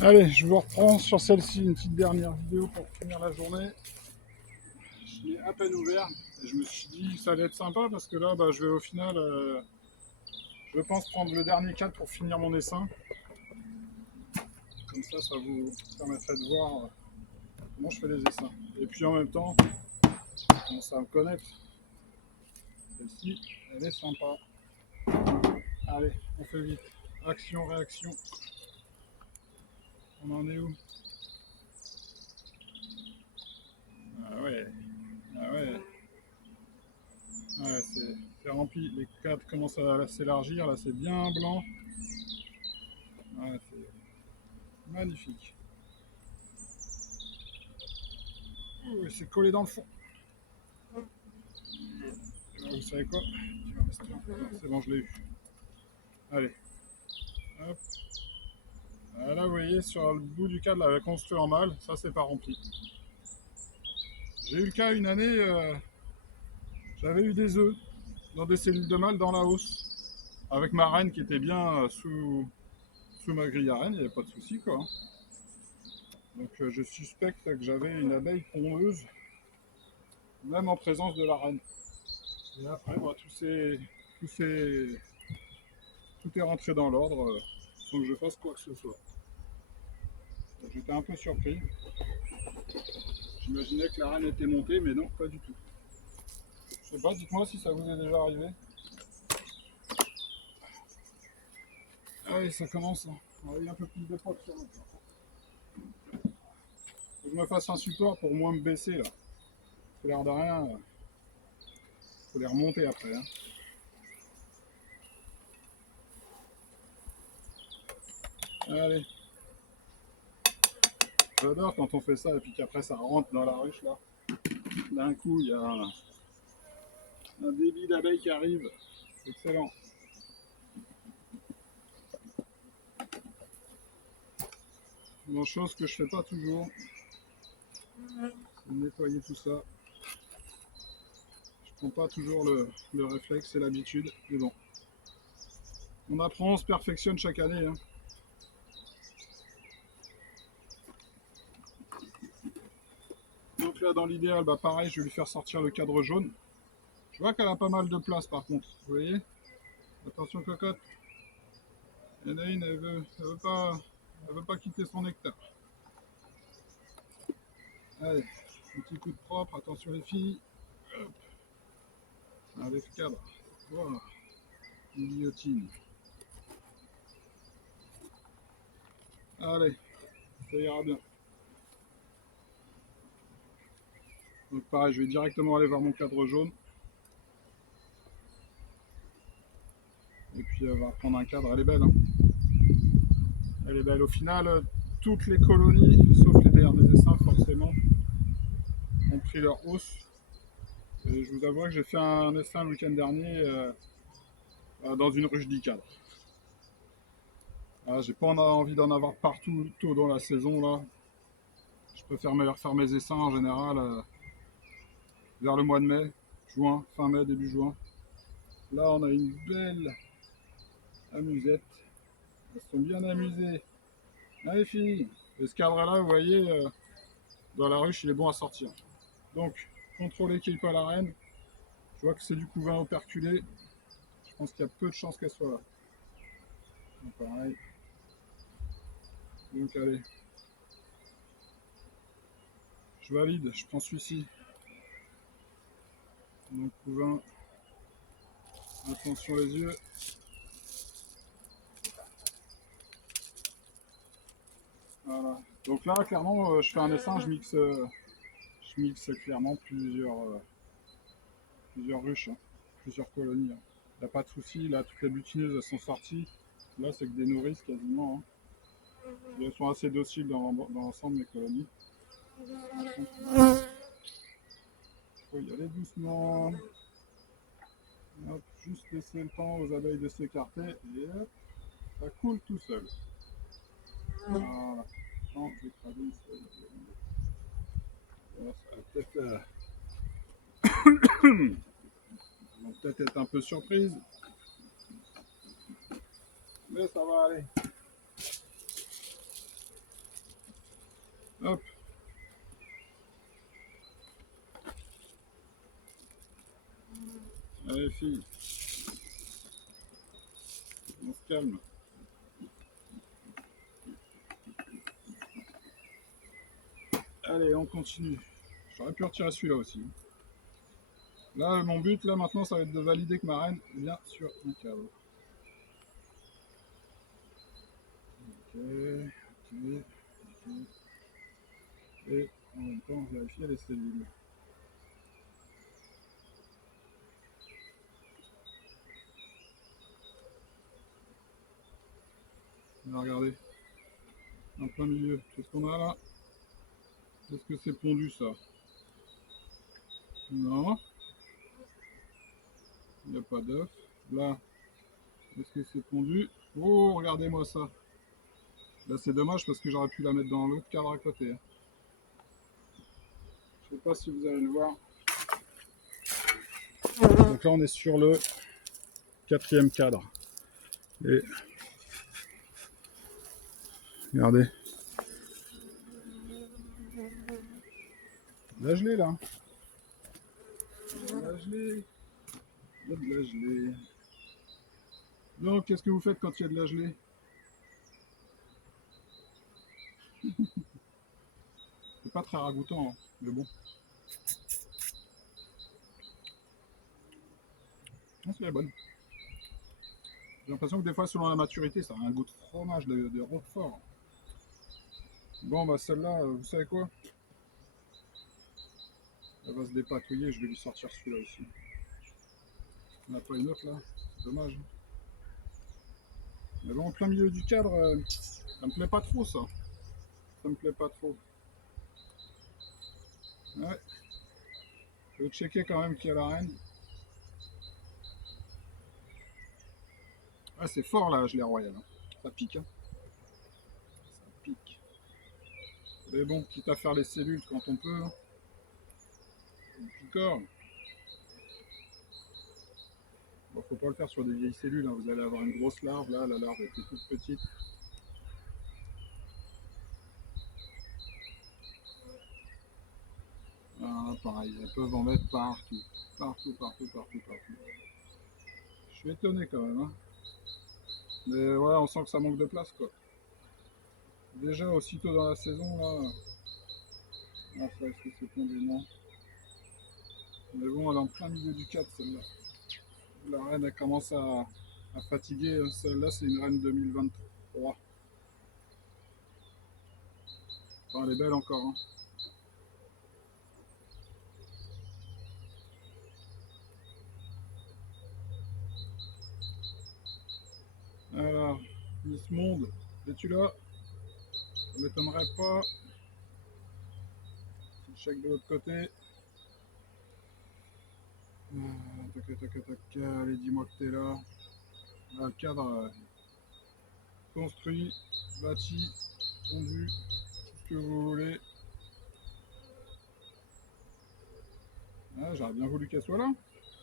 Allez, je vous reprends sur celle-ci, une petite dernière vidéo pour finir la journée. Je l'ai à peine ouvert. Et je me suis dit que ça allait être sympa parce que là, je vais au final, je pense prendre le dernier cadre pour finir mon dessin. Comme ça vous permettrait de voir comment je fais les dessins. Et puis en même temps, on commence à me connaître. Celle-ci, elle est sympa. Allez, on fait vite. Action, réaction. On en est où? Ah ouais, ah ouais. Ouais, c'est rempli. Les cadres commencent à s'élargir. Là, c'est bien blanc. Ouais, c'est magnifique. Ouh, c'est collé dans le fond. Vous savez quoi? C'est bon, je l'ai eu. Allez, hop. Là, vous voyez, sur le bout du cadre, là, construit en mâle, ça, c'est pas rempli. J'ai eu le cas une année, j'avais eu des œufs dans des cellules de mâle dans la hausse, avec ma reine qui était bien sous ma grille à reine, il n'y avait pas de souci, quoi. Donc, je suspecte que j'avais une abeille pondeuse, même en présence de la reine. Et après, tout est rentré dans l'ordre, sans que je fasse quoi que ce soit. J'étais un peu surpris. J'imaginais que la reine était montée, mais non, pas du tout. Je sais pas, dites-moi si ça vous est déjà arrivé. Ah oui, ça commence. Il y a un peu plus de poids sur l'autre. Faut que je me fasse un support pour moins me baisser là. Faut l'air de rien. Faut les remonter après. Hein. Allez. J'adore quand on fait ça et puis qu'après ça rentre dans la ruche là. D'un coup, il y a un débit d'abeilles qui arrive. C'est excellent. Une chose que je fais pas toujours, c'est de nettoyer tout ça. Je prends pas toujours le réflexe et l'habitude, mais bon. On apprend, on se perfectionne chaque année. Hein. Donc là, dans l'idéal, pareil, je vais lui faire sortir le cadre jaune. Je vois qu'elle a pas mal de place par contre. Vous voyez? Attention cocotte. Il y en a une, elle veut pas quitter son nectar. Allez, un petit coup de propre. Attention les filles. Hop. Allez le cadre. Voilà. Une guillotine. Allez, ça ira bien. Donc pareil, je vais directement aller voir mon cadre jaune. Et puis elle va prendre un cadre. Elle est belle. Hein. Elle est belle. Au final, toutes les colonies, sauf les derniers essaims forcément, ont pris leur hausse. Et je vous avoue que j'ai fait un essaim le week-end dernier dans une ruche d'Icade. Ah, j'ai pas envie d'en avoir partout tôt dans la saison là. Je préfère faire mes essaims en général vers le mois de mai, juin, fin mai, début juin. Là on a une belle amusette. Elles sont bien amusées. Allez fini. Et ce cadre là, vous voyez, dans la ruche il est bon à sortir. Donc, contrôler qu'il pas la reine. Je vois que c'est du couvain operculé. Je pense qu'il y a peu de chances qu'elle soit là. Donc, pareil. Donc allez. Je valide, je prends celui-ci. Donc couvain. Attention les yeux. Voilà. Donc là, clairement, je fais un essaim, je mixe clairement plusieurs ruches, hein, plusieurs colonies. Hein. Il n'y a pas de souci, là, toutes les butineuses, elles sont sorties. Là, c'est que des nourrices quasiment. Hein. Et elles sont assez dociles dans l'ensemble, mes colonies. Il faut y aller doucement. Hop, juste laisser le temps aux abeilles de s'écarter et hop, ça coule tout seul. Voilà. Sans écraser ça va peut-être être un peu surprise, mais ça va aller. Hop. Allez, fille. On se calme. Allez, on continue. J'aurais pu retirer celui-là aussi. Là, mon but, là, maintenant, ça va être de valider que ma reine est bien sur un cadre. Ok, ok, ok. Et en même temps, vérifier les cellules. Alors, regardez. En plein milieu. Qu'est-ce qu'on a là? Est-ce que c'est pondu, ça? Non. Il n'y a pas d'œuf. Là, est-ce que c'est pondu? Oh, regardez-moi ça. Là, c'est dommage parce que j'aurais pu la mettre dans l'autre cadre à côté. Je sais pas si vous allez le voir. Donc là, on est sur le 4e cadre. Et regardez. La gelée, là. La gelée. Il y a de la gelée. Donc, qu'est-ce que vous faites quand il y a de la gelée? C'est pas très ragoûtant, hein, mais bon. Non, c'est la bonne. J'ai l'impression que des fois, selon la maturité, ça a un goût de fromage, de roquefort. Bon, bah celle-là, vous savez quoi? Elle va se dépatouiller, je vais lui sortir celui-là aussi. On n'a pas une autre là, c'est dommage. Mais bon, en plein milieu du cadre, ça me plaît pas trop ça. Ça me plaît pas trop. Ouais. Je vais checker quand même qu'il y a la reine. Ah, c'est fort là, je l'ai royal. Hein. Ça pique. Hein. Ça pique. Mais bon, quitte à faire les cellules quand on peut. Hein. D'accord. Bon, faut pas le faire sur des vieilles cellules. Hein. Vous allez avoir une grosse larve. Là, la larve était toute petite. Ah, pareil, elles peuvent en mettre partout. Partout, partout, partout, partout. Je suis étonné quand même. Hein. Mais ouais, on sent que ça manque de place quoi. Déjà, aussitôt dans la saison, là. Ah, ça, est-ce que c'est tombé? Non. Mais bon, elle est en plein milieu du cadre celle-là. La reine, elle commence à fatiguer. Celle-là, c'est une reine 2023. Enfin, elle est belle encore. Hein. Alors, Miss Monde, es-tu là? Ça m'étonnerait pas. Check de l'autre côté. Tac, tac, tac, allez, dis-moi que t'es là. Là, le cadre construit, bâti, fondu, tout ce que vous voulez. Ah, j'aurais bien voulu qu'elle soit là.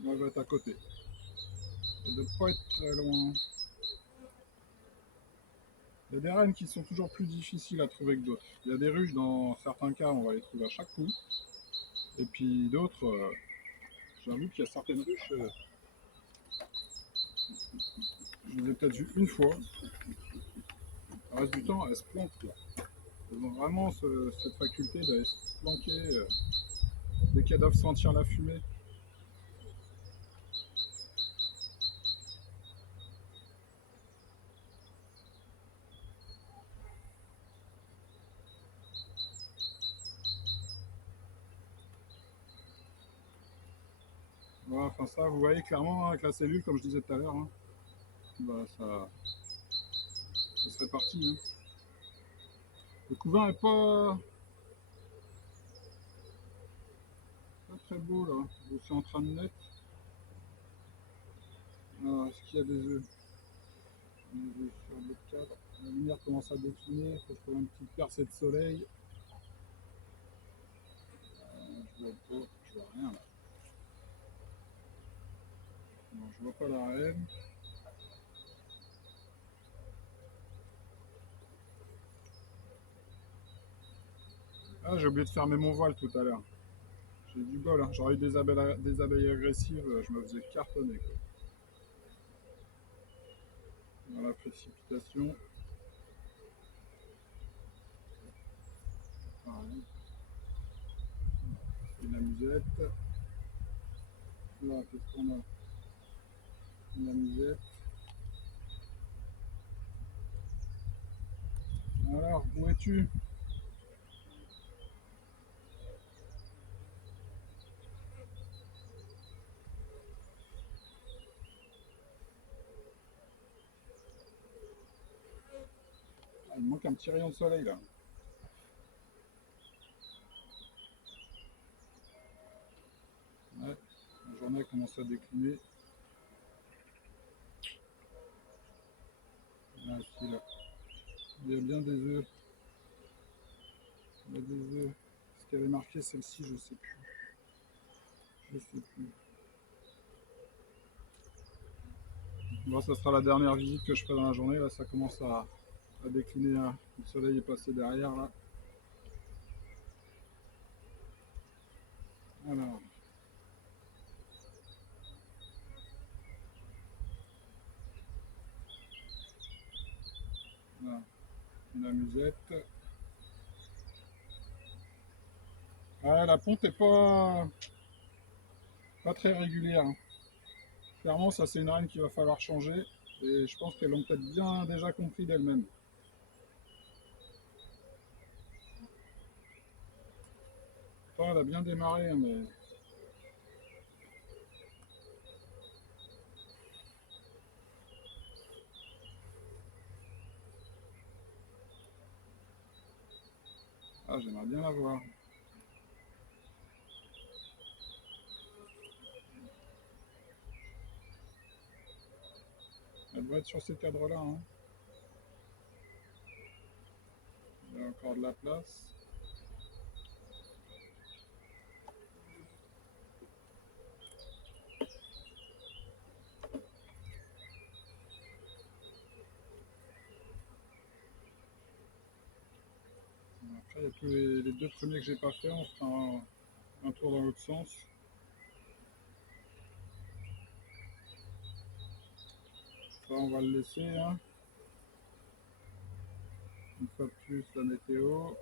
Moi, elle va être à côté. Elle ne doit pas être très loin. Il y a des reines qui sont toujours plus difficiles à trouver que d'autres. Il y a des ruches, dans certains cas, on va les trouver à chaque coup. Et puis d'autres, j'avoue qu'il y a certaines ruches, je les ai peut-être vues une fois. Le reste du temps, elles se planquent. Là. Elles ont vraiment cette faculté d'aller se planquer dès qu'elles doivent sentir la fumée. Voilà, enfin ça, vous voyez clairement avec la cellule, comme je disais tout à l'heure, hein, bah, ça serait parti. Hein. Le couvain est pas très beau là. C'est en train de naître. Alors, est-ce qu'il y a des œufs? Des œufs sur le cadre. La lumière commence à décliner. Il faut que je trouve une petite percée de soleil. Je vois pas, je vois rien là. Non, je vois pas la reine. Ah, j'ai oublié de fermer mon voile tout à l'heure. J'ai du bol, hein. J'aurais eu des abeilles agressives, je me faisais cartonner, quoi. Dans la précipitation. Pareil. Une amusette. Là, qu'est-ce qu'on a? Une amusette. Alors, où es-tu? Ah, il me manque un petit rayon de soleil là. Ouais, la journée commence à décliner. Ah, si, là. Il y a bien des œufs. Il y a des œufs. Ce qu'elle avait marqué celle-ci, je sais plus. Je sais plus. Bon, ça sera la dernière visite que je ferai dans la journée. Là, ça commence à décliner, hein. Le soleil est passé derrière là. Alors, là, une amusette. Ah, la ponte est pas très régulière, hein. Clairement, ça c'est une reine qu'il va falloir changer. Et je pense qu'elles l'ont peut-être bien déjà compris d'elles-mêmes. Pourtant, elle a bien démarré, hein, mais... Ah, j'aimerais bien la voir. Elle doit être sur ces cadres-là, hein. Il y a encore de la place. Après, il y a tous les deux premiers que j'ai pas fait. On fera un tour dans l'autre sens. Ça, on va le laisser, hein. Une fois de plus, la météo.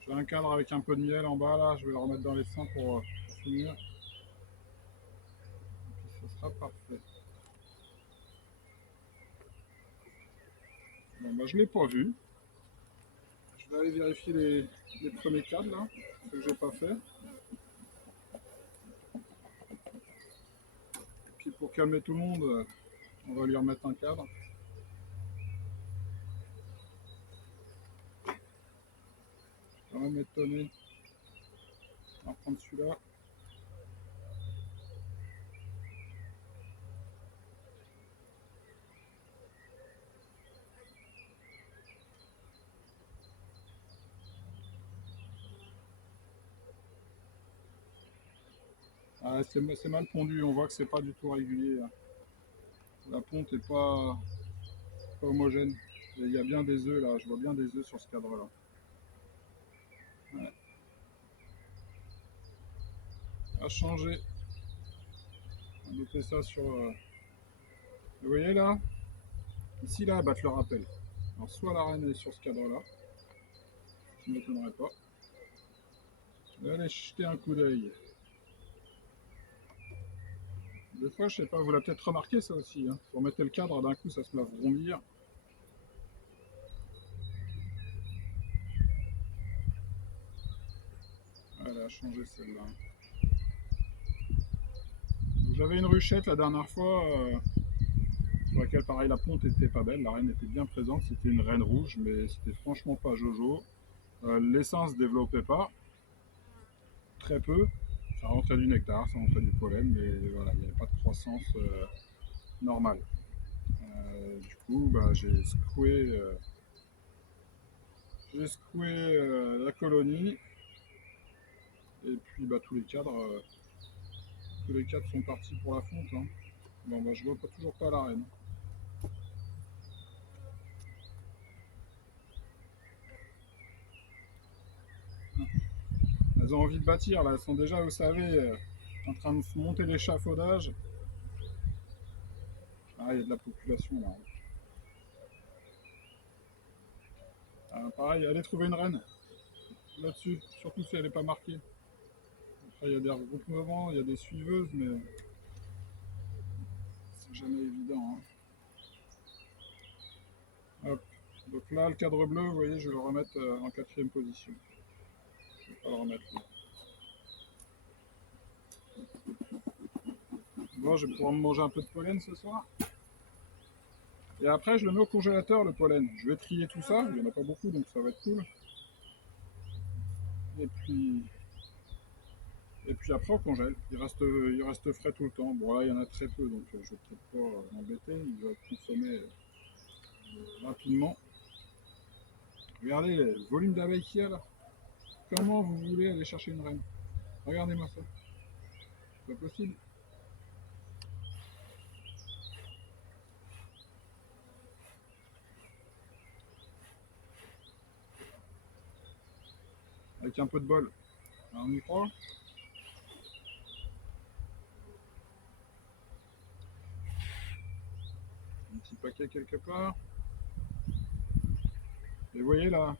J'ai un cadre avec un peu de miel en bas, là. Je vais le remettre dans les seins pour finir. Et puis, ce sera parfait. Bon, bah, je l'ai pas vu. Je vais aller vérifier les premiers cadres, là. Ce que j'ai pas fait. Et puis, pour calmer tout le monde, on va lui remettre un cadre. Ça va m'étonner. On va prendre celui-là. Ah, c'est mal pondu, on voit que c'est pas du tout régulier, là. La ponte est pas homogène. Et il y a bien des œufs là, je vois bien des œufs sur ce cadre là. Ouais. À changer. On va noter ça sur. Vous voyez là? Ici là, bah, le rappel. Alors soit la reine est sur ce cadre là, je ne m'étonnerais pas. Je vais aller jeter un coup d'œil. Des fois, je sais pas, vous l'avez peut-être remarqué ça aussi, hein. Vous remettez le cadre, d'un coup ça se lave rondir. Elle a changé celle-là. J'avais une ruchette la dernière fois, sur laquelle pareil la ponte était pas belle, la reine était bien présente, c'était une reine rouge, mais c'était franchement pas Jojo. L'essence ne développait pas, très peu. Ça rentrait du nectar, ça rentrait du pollen, mais voilà, il n'y avait pas de croissance normale. Du coup, bah, j'ai secoué la colonie, et puis bah, tous les cadres sont partis pour la fonte, hein. Bon, bah, je vois toujours pas la reine. Elles ont envie de bâtir, là. Elles sont déjà, vous savez, en train de monter l'échafaudage. Ah, il y a de la population, là. Ah, pareil, allez trouver une reine, là-dessus. Surtout si elle n'est pas marquée. Après, il y a des regroupements, il y a des suiveuses, mais c'est jamais évident, hein. Hop. Donc là, le cadre bleu, vous voyez, je vais le remettre en 4e position. Je vais pas le remettre là. Bon, je vais pouvoir me manger un peu de pollen ce soir. Et après, je le mets au congélateur, le pollen. Je vais trier tout ça. Il n'y en a pas beaucoup, donc ça va être cool. Et puis après, on congèle. Il reste frais tout le temps. Bon, là, il y en a très peu, donc je vais peut-être pas m'embêter. Il va être consommé rapidement. Regardez le volume d'abeilles qu'il y a là. Comment vous voulez aller chercher une reine? Regardez-moi ça. C'est pas possible. Avec un peu de bol. Alors, on y croit. Un petit paquet quelque part. Et vous voyez là,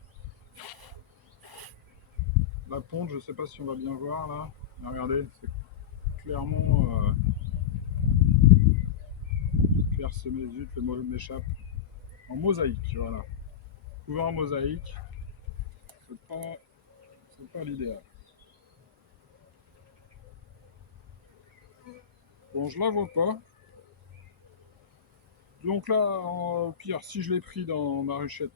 la ponte, je sais pas si on va bien voir là. Mais regardez, c'est clairement clairsemé. Zut, le mot m'échappe. En mosaïque, voilà. Couvert en mosaïque, c'est pas l'idéal. Bon, je la vois pas. Donc là, au pire, si je l'ai pris dans ma ruchette,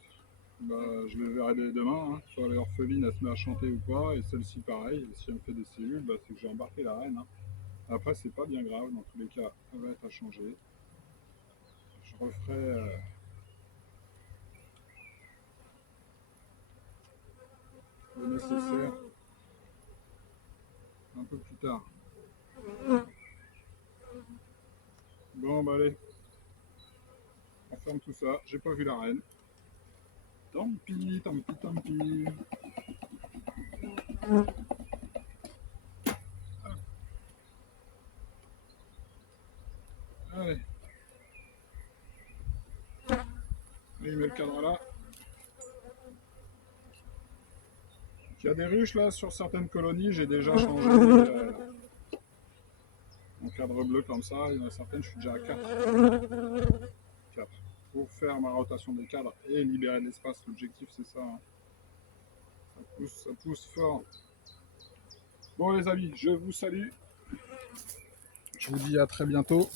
bah, je le verrai dès demain. Hein. Soit l'orpheline, elle se met à chanter ou pas. Et celle-ci, pareil. Si elle me fait des cellules, bah, c'est que j'ai embarqué la reine. Hein. Après, c'est pas bien grave. Dans tous les cas, elle va être à changer. Je referai le nécessaire un peu plus tard. Bon, bah allez, on ferme tout ça. J'ai pas vu la reine. Tant pis, tant pis, tant pis. Allez. Il met le cadre là. Il y a des ruches là sur certaines colonies. J'ai déjà changé mon cadre bleu comme ça. Il y en a certaines, je suis déjà à 4. 4. Pour faire ma rotation des cadres et libérer l'espace. L'objectif, c'est ça. Hein. Ça pousse fort. Bon, les amis, je vous salue. Je vous dis à très bientôt.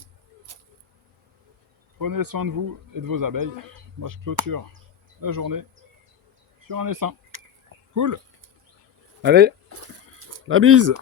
Prenez soin de vous et de vos abeilles. Moi, je clôture la journée sur un essaim. Cool. Allez, la bise.